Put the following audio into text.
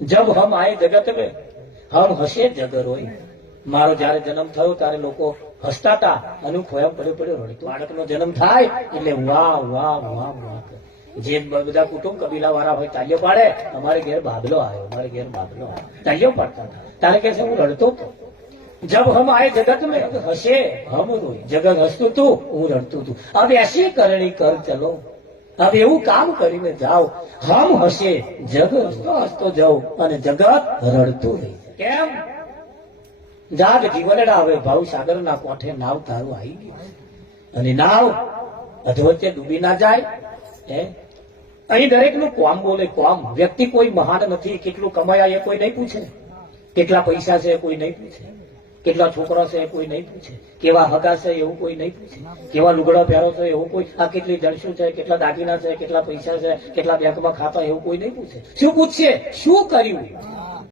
જબ હમ આए જગત में હમ હસે જગ રોય। મારો જયારે જન્મ થયો ત્યારે લોકો હસતા હતા અને ખોયા પડ્યો રડતો। બાળકનો જન્મ થાય એટલે વાહ વાહ વાહ વાહ કરે। જે બધા કુટુંબ કબીલા વાળા હોય તાલીઓ પાડે, અમારે ઘેર બાબલો આવ્યો, અમારે ઘેર બાબલો આવ્યો, તાલીઓ પાડતા હતા। તારે કે છે હું રડતો હતો। जब हम आए जगत में हसे हम रोए। जगत हसતું તું, હું રડતું તું। अब ऐसी करणी कर चलो, હવે એવું કામ કરીને જાઓ, હમ હસે જગ હસતો હસતો જાઓ અને જગત રડતું રહી જાય। કેમ? જાગ જીવનડા હવે ભાવ સાગર ના કોઠે નાવ તારું આવી ગયું અને નાવ અધવચ્ચે ડૂબી ના જાય। અહીં દરેક નું કોમ બોલે। કોમ વ્યક્તિ કોઈ મહાન નથી। કેટલું કમાયા એ કોઈ નહીં પૂછે, કેટલા પૈસા છે કોઈ નહીં પૂછે, કેટલા છોકરા છે કોઈ નહીં પૂછે, કેવા હગા છે એવું કોઈ નહીં પૂછે, કેવા લુગડા પહેરો છે એવું કોઈ, આ કેટલી જણસું છે, કેટલા દાગીના છે, કેટલા પૈસા છે, કેટલા બેંકમાં ખાતા એવું કોઈ નહીં પૂછે। શું પૂછશે? શું કર્યું?